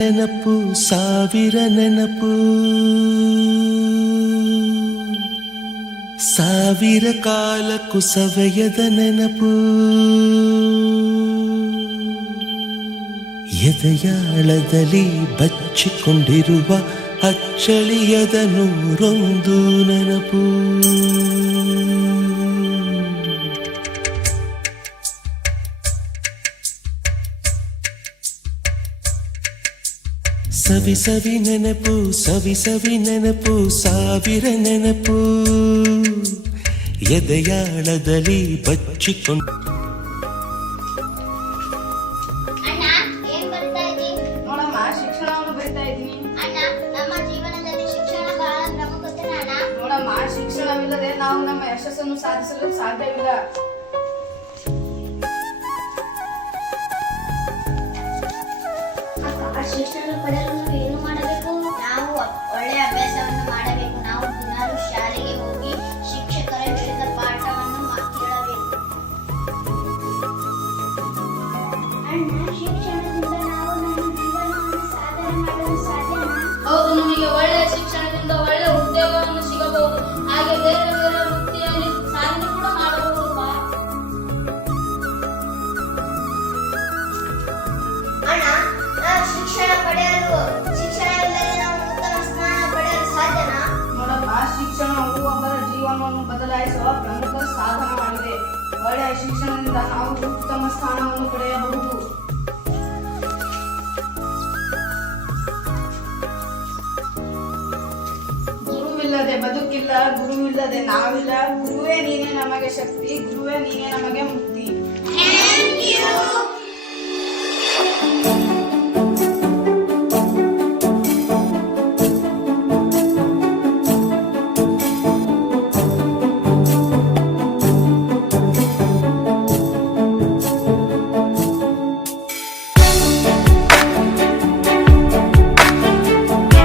ನೆನಪು ಸಾವಿರ ನೆನಪು ಸಾವಿರ ಕಾಲಕ್ಕೂ ಸವೆಯದ ನೆನಪು ಎದೆಯಾಳದಲ್ಲಿ ಬಚ್ಚಿಕೊಂಡಿರುವ ಅಚ್ಚಳಿಯದ ನೂರೊಂದು ನೆನಪು ಸವಿ ಸವಿ ನೆನಪು ಸವಿ ಸವಿ ನೆನಪು ಸಾವಿರ ನೆನಪು ಎದೆಯಾಳದಲ್ಲಿ ಬಚ್ಚಿಕೊಂಡು ನೋಡಮ್ಮ ಶಿಕ್ಷಣವನ್ನು ಬರಿತಾ ಇದ್ದೀನಿ. ನಮ್ಮ ಜೀವನದಲ್ಲಿ ಶಿಕ್ಷಣ ಬಹಳ ಪ್ರಮುಖತೆ ಅಣ್ಣ. ನೋಡಮ್ಮ ಶಿಕ್ಷಣವಿಲ್ಲದೆ ನಾವು ನಮ್ಮ ಯಶಸ್ಸನ್ನು ಸಾಧಿಸಲು ಸಾಧ್ಯವಿಲ್ಲ. ಶಿಕ್ಷಣ ಪಡೆಯಲು ನಾವು ಏನು ಮಾಡಬೇಕು? ನಾವು ಒಳ್ಳೆಯ ಅಭ್ಯಾಸವನ್ನು ಮಾಡಬೇಕು. ನಾವು ದಿನಾಲು ಶಾಲೆಗೆ ಹೋಗಿ ಶಿಕ್ಷಕರ ಹೇಳಿದ ಪಾಠವನ್ನು ಕೇಳಬೇಕು. ಅಣ್ಣ, ಶಿಕ್ಷಣದಿಂದ ನಾವು ನಮ್ಮ ಜೀವನವನ್ನು ಸಾಧನೆ ಮಾಡಲು ಸಾಧ್ಯನಾ? ಹೌದು, ನಮಗೆ ಒಳ್ಳೆಯ ಶಿಕ್ಷಣದಿಂದ ಒಳ್ಳೆಯ ಉದ್ಯೋಗವನ್ನು ಸಿಗಬಹುದು. ಹಾಗೆ ಬೇರೆ ಬೇರೆ ವೃತ್ತಿಯಲ್ಲಿ ಸಾಧನೆ ಕೂಡ ಮಾಡಬಹುದು. ಅಣ್ಣ, ನಾವು ಶಿಕ್ಷಣವಿಲ್ಲದೆ ನಾವು ಉತ್ತಮ ಸ್ಥಾನ ಪಡೆಯಲು ಸಾಧ್ಯನಾ? ನೋಡಮ್ಮ ಶಿಕ್ಷಣವು ಒಬ್ಬರ ಜೀವನವನ್ನು ಬದಲಾಯಿಸುವ ಪ್ರಮುಖ ಸಾಧನವಾಗಿದೆ. ಒಳ್ಳೆಯ ಶಿಕ್ಷಣದಿಂದ ನಾವು ಉತ್ತಮ ಸ್ಥಾನವನ್ನು ಪಡೆಯಬಹುದು. ಗುರುವಿಲ್ಲದೆ ಬದುಕಿಲ್ಲ, ಗುರುವಿಲ್ಲದೆ ನಾವಿಲ್ಲ. ಗುರುವೇ ನೀನೇ ನಮಗೆ ಶಕ್ತಿ, ಗುರುವೇ ನೀನೇ ನಮಗೆ